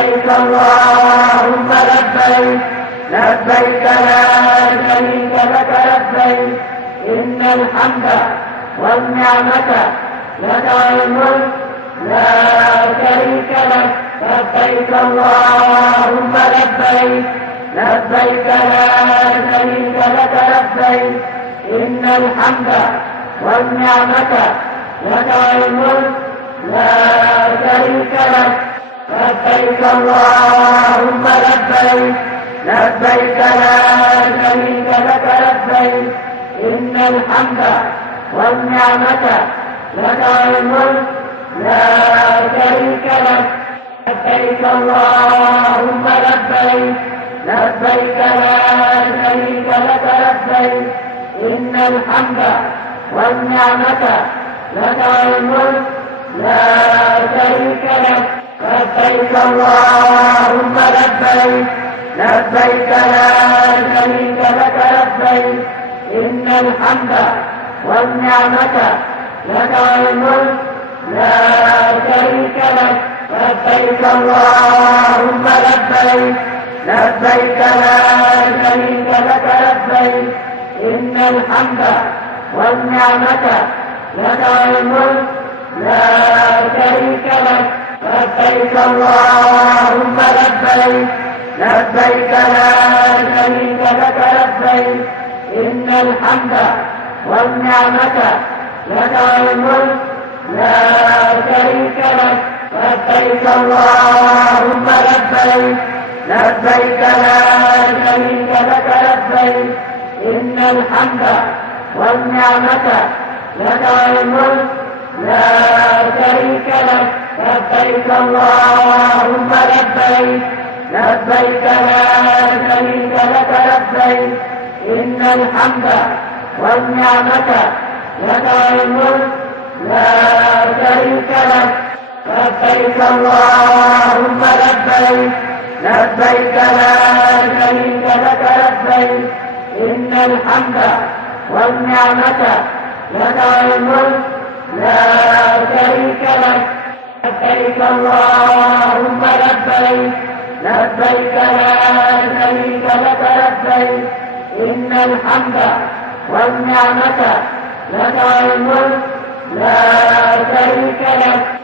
لبيك اللهم لبيك لبيك لا شريك لك لبيك إن الحمد والنعمة لك والملك لا شريك لك لبيك اللهم لبيك لبيك لا شريك لك لبيك إن الحمد والنعمة لك والملك لا شريك لك لبيك اللهم لبيك لبيك لا شريك لك لبيك إن الحمد والنعمة لك والملك لا شريك لك لبيك اللهم لبيك لبيك لا شريك لك لبيك إن الحمد والنعمة لك والملك لا شريك لك لبيك اللهم لبيك لبيك لا شريك لك لبيك إن الحمد والنعمة لك والملك لا شريك لك لبيك اللهم لبيك لبيك لا شريك لك لبيك إن الحمد والنعمة لك والملك لا شريك لك لبيك اللهم لبيك لبيك لا شريك لك لبيك إن الحمد والنعمة لك والملك لا شريك لك لبيك اللهم لبيك لبيك لا شريك لك لبيك إن الحمد والنعمة لك والملك لا شريك لك لبيك اللهم لبيك لبيك لا شريك لك لبيك إن الحمد والنعمة لك والملك لا شريك لك لبيك اللهم لبيك لبيك لا شريك لك لبيك إن الحمد والنعمة لك والملك لا شريك لك لبيك اللهم لبيك لبيك لا شريك لك لبيك إن الحمد والنعمة لك والملك لا شريك لك